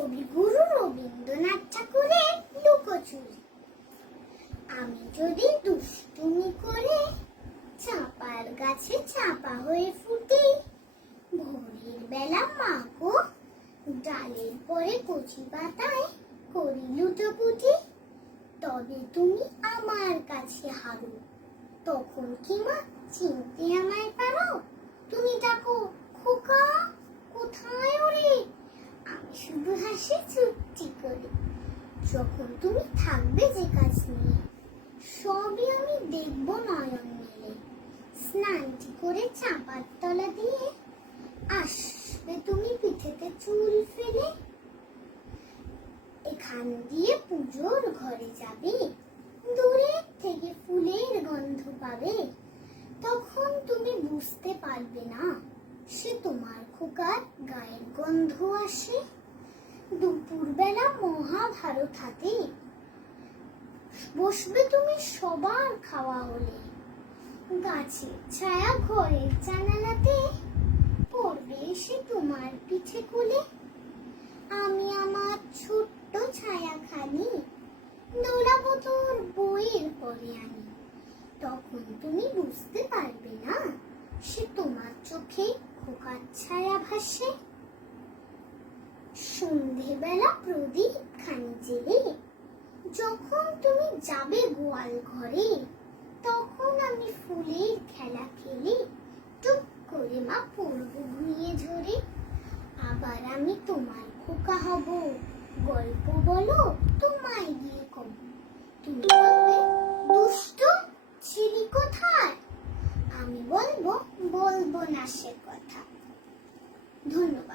কবিগুরু রবীন্দ্রনাথ ঠাকুরের লুকোচুরি। আমি যদি দুষ্টুমি করে চাঁপার গাছে চাপা হয়ে ফুটি, ভোরের বেলা মা গো ডালের পরে কচি পাতায় করি লুটোপুটি, তবে তুমি আমার কাছে হারো। তখন কি মা চিনতে আমায় পারো? তুমি ডাকো খোকা, কোথায় ওরে? আমি শুধু হাসি চুপটি করে। যখন তুমি থাকবে যে কাজ নিয়ে, সবই আমি দেখব নয়ন মেলে। স্নানটি করে চাঁপার তলা দিয়ে আসবে তুমি পিঠেতে চুল ফেলে। এখান দিয়ে পুজোর ঘরে যাবে, দূরের থেকে ফুলের গন্ধ পাবে। তখন তুমি বুঝতে পারবে না সে তোমার খোকার গায়ের গন্ধ আসে। দুপুরবেলা মহাভারত হাতে বসবে তুমি সবার খাওয়া হলে। গাছের ছায়া ঘরের জানালাতে পড়বে এসে তোমার পিঠে কোলে। আমি আমার ছোট্ট ছায়াখানি দৌড়াবো তোর বইয়ের পরে আনি। তখন তুমি বুঝতে পারবে না সে তোমার চোখে খোকার ছায়া ভাসে। সন্ধেবেলা প্রদীপ খানি জেলে যখন তুমি যাবে গোয়াল ঘরে, তখন আমি ফুলের খেলা খেলে টুক করে মা পড়ব ঘুমিয়ে ঝরে। আবার আমি তোমার খোকা হব, গল্প বলো তোমায় গিয়ে কব। তুমি বলবে দুষ্টু ছিলি কোথায়? আমি বলবো না সে কথা। ধন্যবাদ।